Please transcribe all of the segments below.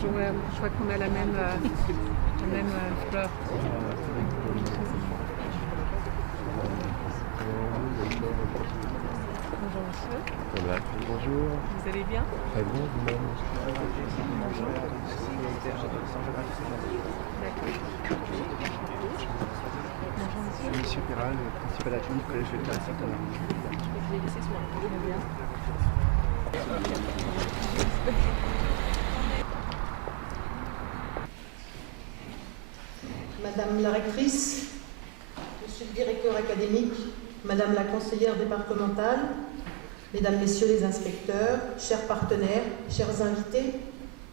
Je crois qu'on a la même fleur. Bonjour monsieur. Voilà. Bonjour. Vous allez bien? Très bien, vous-même. Bonjour. D'accord. Bonjour monsieur. Monsieur Perral, principal adjoint du collège de Saint-Alain. Très bien. Madame la rectrice, Monsieur le directeur académique, Madame la conseillère départementale, Mesdames, Messieurs les inspecteurs, chers partenaires, chers invités,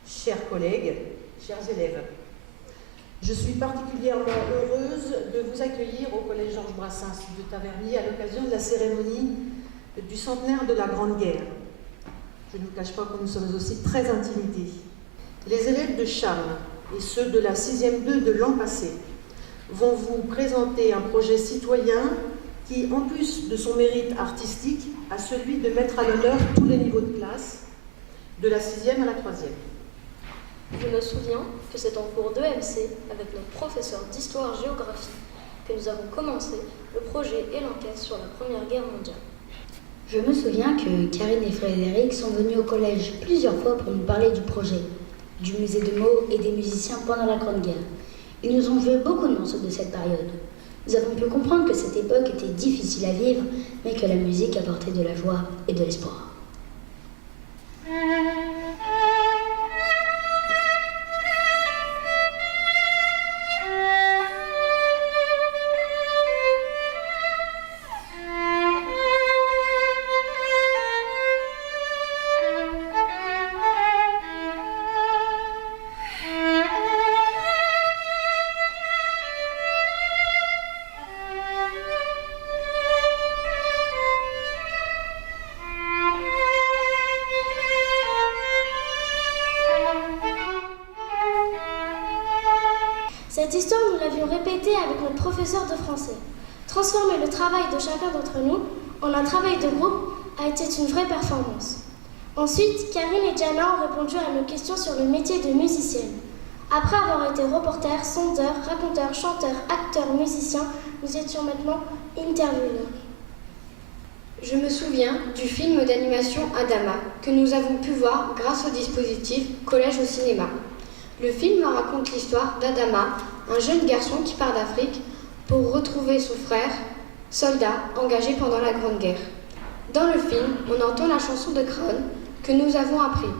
chers collègues, chers élèves. Je suis particulièrement heureuse de vous accueillir au Collège Georges Brassens de Taverny à l'occasion de la cérémonie du centenaire de la Grande Guerre. Je ne vous cache pas que nous sommes aussi très intimidés. Les élèves de Charmes et ceux de la 6e 2 de l'an passé vont vous présenter un projet citoyen qui, en plus de son mérite artistique, a celui de mettre à l'honneur tous les niveaux de classe, de la 6e à la 3e. Je me souviens que c'est en cours d'EMC, avec notre professeur d'histoire-géographie, que nous avons commencé le projet et l'enquête sur la Première Guerre mondiale. Je me souviens que Karine et Frédéric sont venus au collège plusieurs fois pour nous parler du projet, du musée de mots et des musiciens pendant la Grande Guerre. Ils nous ont joué beaucoup de morceaux de cette période. Nous avons pu comprendre que cette époque était difficile à vivre, mais que la musique apportait de la joie et de l'espoir. Cette histoire, nous l'avions répétée avec notre professeur de français. Transformer le travail de chacun d'entre nous en un travail de groupe a été une vraie performance. Ensuite, Karine et Diana ont répondu à nos questions sur le métier de musicienne. Après avoir été reporters, sondeurs, raconteurs, chanteurs, acteurs, musiciens, nous étions maintenant intervieweurs. Je me souviens du film d'animation Adama que nous avons pu voir grâce au dispositif Collège au cinéma. Le film raconte l'histoire d'Adama, un jeune garçon qui part d'Afrique pour retrouver son frère, soldat engagé pendant la Grande Guerre. Dans le film, on entend la chanson de Crohn que nous avons appris.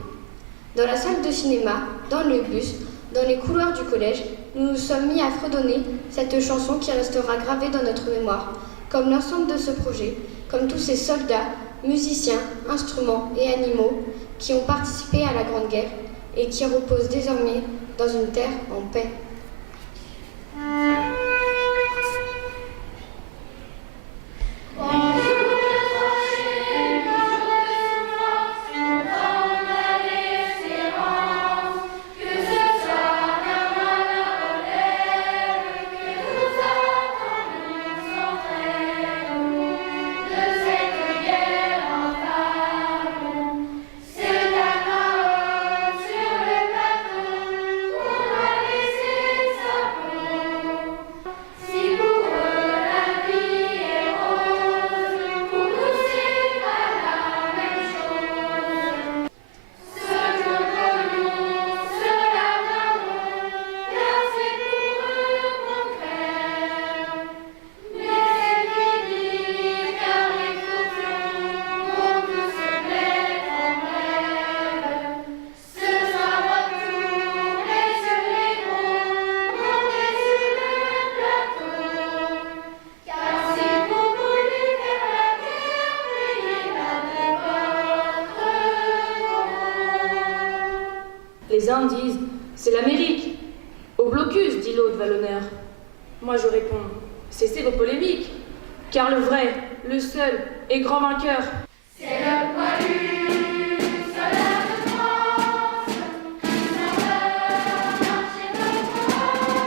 Dans la salle de cinéma, dans le bus, dans les couloirs du collège, nous nous sommes mis à fredonner cette chanson qui restera gravée dans notre mémoire, comme l'ensemble de ce projet, comme tous ces soldats, musiciens, instruments et animaux qui ont participé à la Grande Guerre et qui reposent désormais dans une terre en paix. Les uns disent « c'est l'Amérique ». Au blocus, dit l'autre vallonneur. Moi je réponds « cessez vos polémiques, car le vrai, le seul et grand vainqueur, c'est le poilu, soldat de France, qui s'en veut marcher de France,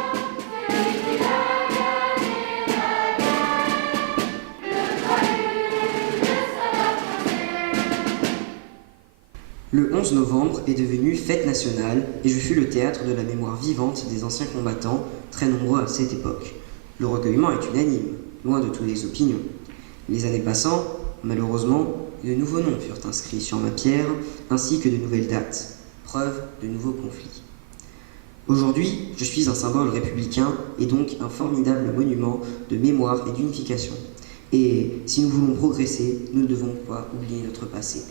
celui qui a gagné la guerre, le poilu, le soldat français. Le 11 novembre est devenu fête nationale et je fus le théâtre de la mémoire vivante des anciens combattants, très nombreux à cette époque. Le recueillement est unanime, loin de toutes les opinions. Les années passant, malheureusement, de nouveaux noms furent inscrits sur ma pierre, ainsi que de nouvelles dates, preuve de nouveaux conflits. Aujourd'hui, je suis un symbole républicain et donc un formidable monument de mémoire et d'unification. Et si nous voulons progresser, nous ne devons pas oublier notre passé.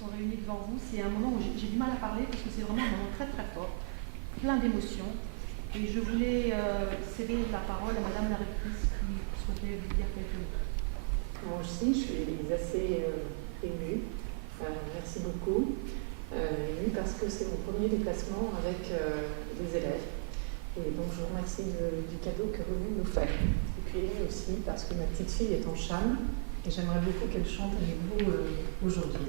Réunis devant vous, c'est un moment où j'ai du mal à parler parce que c'est vraiment un moment très très fort, plein d'émotions. Et je voulais céder la parole à Madame la rectrice qui souhaitait vous dire quelques mots. Moi aussi, je suis assez émue. Merci beaucoup. Émue parce que c'est mon premier déplacement avec les élèves. Et donc je vous remercie du cadeau que vous venez nous faire. Et puis émue aussi parce que ma petite fille est en cham et j'aimerais beaucoup qu'elle chante avec vous aujourd'hui.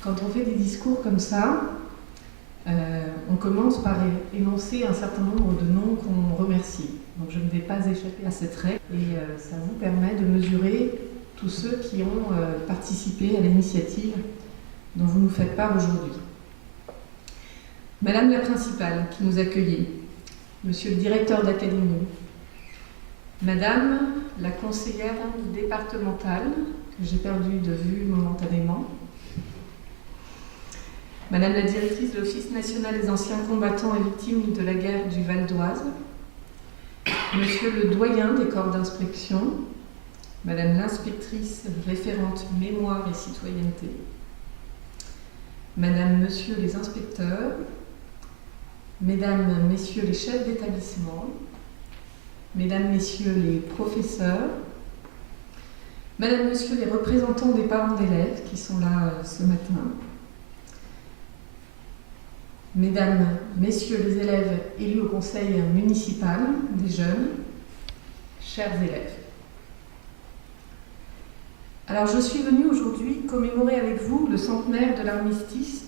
Quand on fait des discours comme ça, on commence par énoncer un certain nombre de noms qu'on remercie. Donc je ne vais pas échapper à cette règle et ça vous permet de mesurer tous ceux qui ont participé à l'initiative dont vous nous faites part aujourd'hui. Madame la principale qui nous accueillait, Monsieur le directeur d'académie, Madame la conseillère départementale, que j'ai perdue de vue momentanément, Madame la directrice de l'Office national des anciens combattants et victimes de la guerre du Val d'Oise, Monsieur le doyen des corps d'inspection, Madame l'inspectrice référente mémoire et citoyenneté, Madame, Monsieur les inspecteurs, Mesdames, Messieurs les chefs d'établissement, Mesdames, Messieurs les professeurs, Madame, Monsieur les représentants des parents d'élèves qui sont là ce matin, Mesdames, Messieurs les élèves élus au conseil municipal des jeunes, chers élèves. Alors je suis venue aujourd'hui commémorer avec vous le centenaire de l'armistice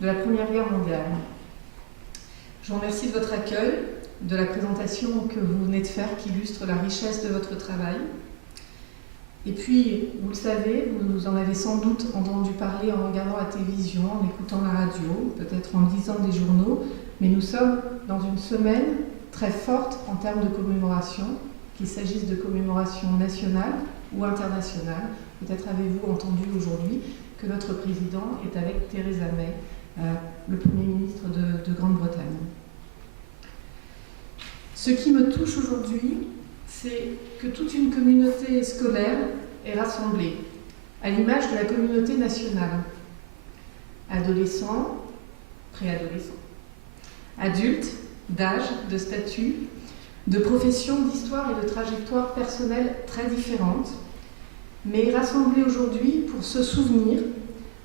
de la Première Guerre mondiale. Je vous remercie de votre accueil, de la présentation que vous venez de faire qui illustre la richesse de votre travail. Et puis, vous le savez, vous en avez sans doute entendu parler en regardant la télévision, en écoutant la radio, peut-être en lisant des journaux, mais nous sommes dans une semaine très forte en termes de commémoration, qu'il s'agisse de commémoration nationale ou internationale. Peut-être avez-vous entendu aujourd'hui que notre président est avec Theresa May, le Premier ministre de Grande-Bretagne. Ce qui me touche aujourd'hui, c'est que toute une communauté scolaire est rassemblée, à l'image de la communauté nationale. Adolescents, préadolescents, adultes, d'âge, de statut, de professions, d'histoire et de trajectoires personnelles très différentes, mais rassemblés aujourd'hui pour se souvenir,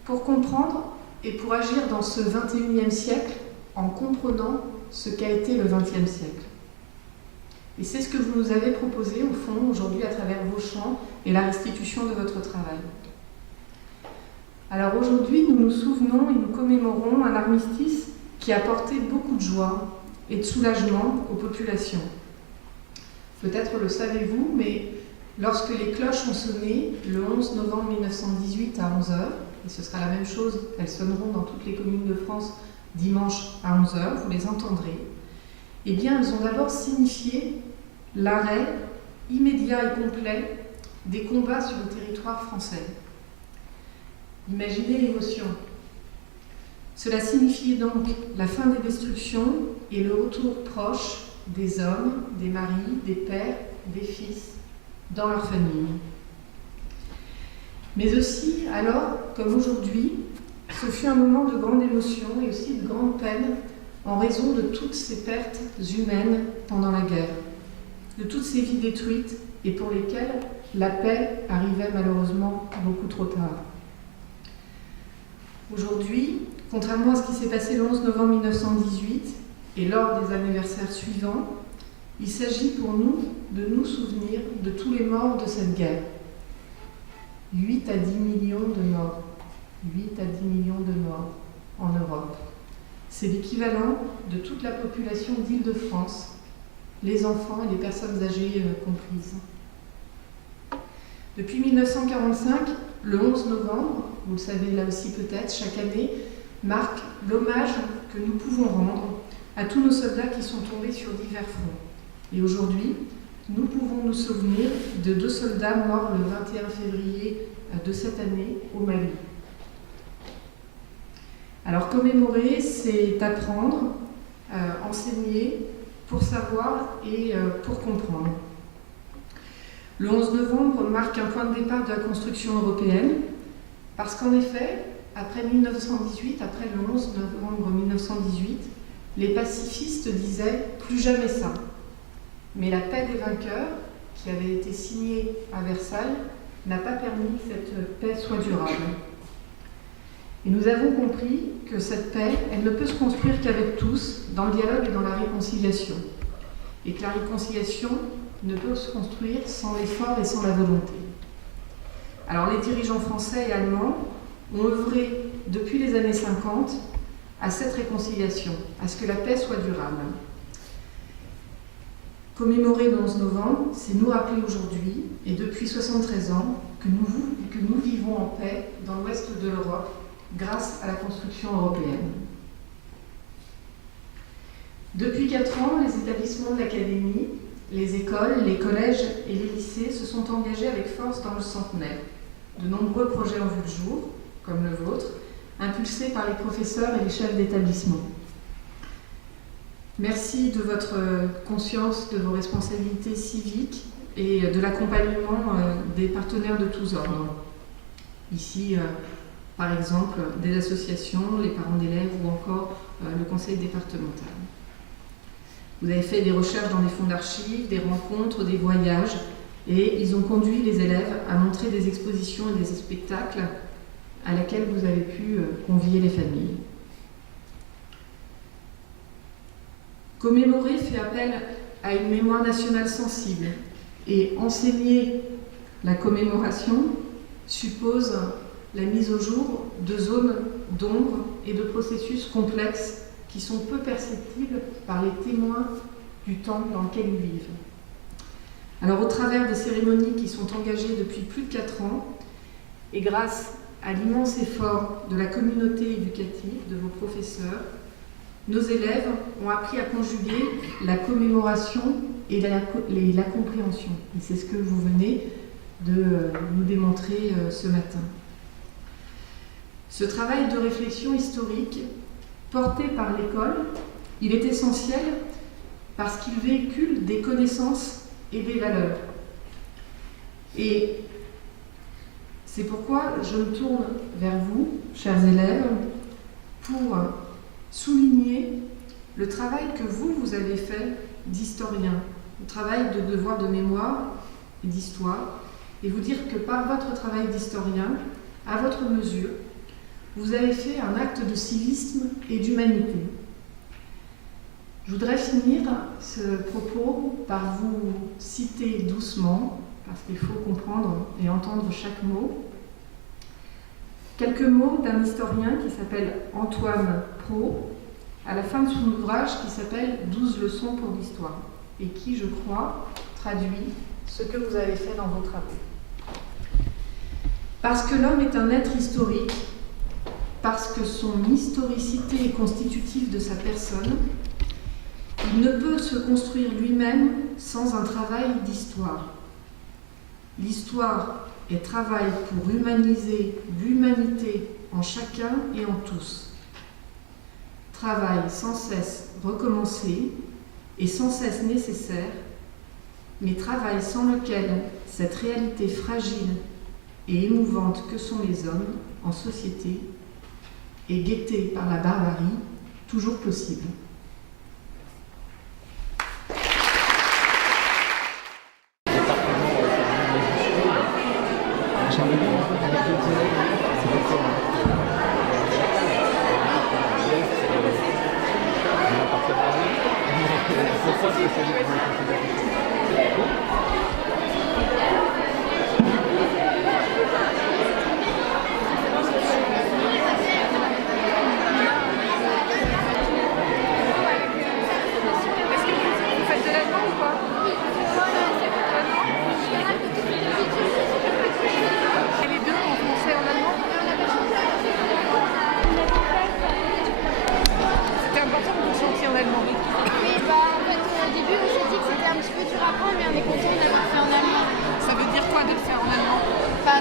pour comprendre et pour agir dans ce 21e siècle en comprenant ce qu'a été le 20e siècle. Et c'est ce que vous nous avez proposé, au fond, aujourd'hui, à travers vos chants et la restitution de votre travail. Alors aujourd'hui, nous nous souvenons et nous commémorons un armistice qui a apporté beaucoup de joie et de soulagement aux populations. Peut-être le savez-vous, mais lorsque les cloches ont sonné le 11 novembre 1918 à 11h, et ce sera la même chose, elles sonneront dans toutes les communes de France dimanche à 11h, vous les entendrez, eh bien elles ont d'abord signifié l'arrêt immédiat et complet des combats sur le territoire français. Imaginez l'émotion. Cela signifiait donc la fin des destructions et le retour proche des hommes, des maris, des pères, des fils, dans leur famille. Mais aussi, alors, comme aujourd'hui, ce fut un moment de grande émotion et aussi de grande peine en raison de toutes ces pertes humaines pendant la guerre, de toutes ces vies détruites et pour lesquelles la paix arrivait malheureusement beaucoup trop tard. Aujourd'hui, contrairement à ce qui s'est passé le 11 novembre 1918 et lors des anniversaires suivants, il s'agit pour nous de nous souvenir de tous les morts de cette guerre. 8 à 10 millions de morts. 8 à 10 millions de morts en Europe. C'est l'équivalent de toute la population d'Île-de-France, les enfants et les personnes âgées comprises. Depuis 1945, le 11 novembre, vous le savez là aussi peut-être, chaque année, marque l'hommage que nous pouvons rendre à tous nos soldats qui sont tombés sur divers fronts. Et aujourd'hui, nous pouvons nous souvenir de 2 soldats morts le 21 février de cette année au Mali. Alors commémorer, c'est apprendre, enseigner, pour savoir et pour comprendre. Le 11 novembre marque un point de départ de la construction européenne, parce qu'en effet, après 1918, après le 11 novembre 1918, les pacifistes disaient « plus jamais ça ». Mais la paix des vainqueurs, qui avait été signée à Versailles, n'a pas permis que cette paix soit durable. Et nous avons compris que cette paix, elle ne peut se construire qu'avec tous, dans le dialogue et dans la réconciliation. Et que la réconciliation ne peut se construire sans l'effort et sans la volonté. Alors les dirigeants français et allemands ont œuvré depuis les années 50 à cette réconciliation, à ce que la paix soit durable. Commémorer le 11 novembre, c'est nous rappeler aujourd'hui, et depuis 73 ans, que nous vivons en paix dans l'ouest de l'Europe, grâce à la construction européenne. Depuis 4 ans, les établissements de l'Académie, les écoles, les collèges et les lycées se sont engagés avec force dans le centenaire. De nombreux projets ont vu le jour, comme le vôtre, impulsés par les professeurs et les chefs d'établissement. Merci de votre conscience de vos responsabilités civiques et de l'accompagnement des partenaires de tous ordres. Ici, par exemple, des associations, les parents d'élèves ou encore le conseil départemental. Vous avez fait des recherches dans les fonds d'archives, des rencontres, des voyages, et ils ont conduit les élèves à montrer des expositions et des spectacles à laquelle vous avez pu convier les familles. Commémorer fait appel à une mémoire nationale sensible, et enseigner la commémoration suppose la mise au jour de zones d'ombre et de processus complexes qui sont peu perceptibles par les témoins du temps dans lequel ils vivent. Alors au travers des cérémonies qui sont engagées depuis plus de 4 ans, et grâce à l'immense effort de la communauté éducative, de vos professeurs, nos élèves ont appris à conjuguer la commémoration et la compréhension. Et c'est ce que vous venez de nous démontrer ce matin. Ce travail de réflexion historique, porté par l'école, il est essentiel parce qu'il véhicule des connaissances et des valeurs. Et c'est pourquoi je me tourne vers vous, chers élèves, pour souligner le travail que vous avez fait d'historien, le travail de devoir de mémoire et d'histoire, et vous dire que par votre travail d'historien, à votre mesure, vous avez fait un acte de civisme et d'humanité. Je voudrais finir ce propos par vous citer doucement, parce qu'il faut comprendre et entendre chaque mot, quelques mots d'un historien qui s'appelle Antoine Pro, à la fin de son ouvrage qui s'appelle 12 leçons pour l'histoire, et qui, je crois, traduit ce que vous avez fait dans vos travaux. Parce que l'homme est un être historique, parce que son historicité est constitutive de sa personne, il ne peut se construire lui-même sans un travail d'histoire. L'histoire est travail pour humaniser l'humanité en chacun et en tous. Travail sans cesse recommencé et sans cesse nécessaire, mais travail sans lequel cette réalité fragile et émouvante que sont les hommes en société est guettée par la barbarie, toujours possible.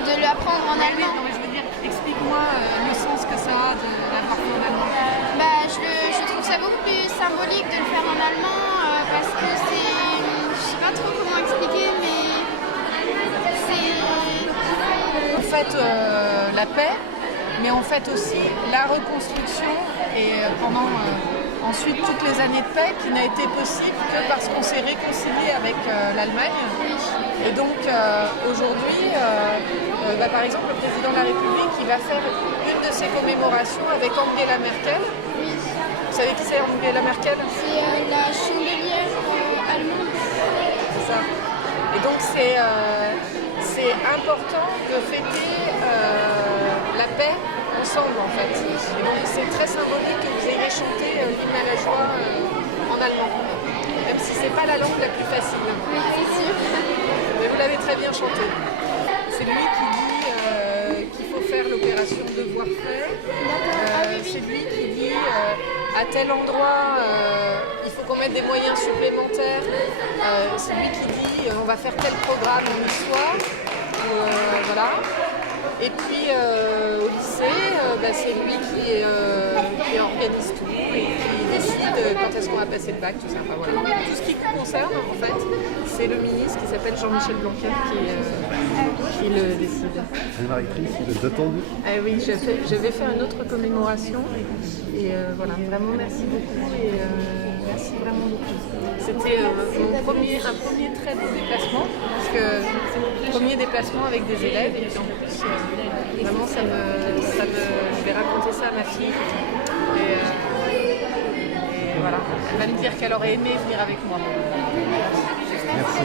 De l'apprendre en allemand. Non, mais je veux dire, explique-moi le sens que ça a de l'avoir fait en allemand. Je trouve ça beaucoup plus symbolique de le faire en allemand parce que c'est. Je sais pas trop comment expliquer, mais c'est. En fait, la paix, mais en fait aussi la reconstruction et pendant ensuite toutes les années de paix qui n'a été possible que parce qu'on s'est réconcilié avec l'Allemagne. Et donc aujourd'hui, par exemple, le président de la République, il va faire une de ses commémorations avec Angela Merkel. Oui. Vous savez qui c'est Angela Merkel? C'est la chandelière allemande. C'est ça. Et donc c'est important de fêter la paix ensemble en fait. Et donc c'est très symbolique que vous ayez chanté l'hymne à la joie en allemand. Même si c'est pas la langue la plus facile. Oui, c'est sûr. Mais vous l'avez très bien chanté. C'est lui qui dit qu'il faut faire l'opération devoir fait. C'est lui qui dit à tel endroit il faut qu'on mette des moyens supplémentaires. C'est lui qui dit on va faire tel programme en histoire. Voilà. Et puis au lycée, c'est lui qui organise tout et qui décide quand est-ce qu'on va passer le bac, tout ça. Enfin, voilà. Tout ce qui concerne, en fait, c'est le ministre qui s'appelle Jean-Michel Blanquer qui le décide. Anne-Marie Chris, vous êtes attendue? Oui, je vais faire une autre commémoration. Et voilà, vraiment merci beaucoup et merci vraiment beaucoup. C'était un premier très beau déplacement, parce que premier déplacement avec des élèves et puis en plus vraiment je vais raconter ça à ma fille et voilà, elle va me dire qu'elle aurait aimé venir avec moi. Merci.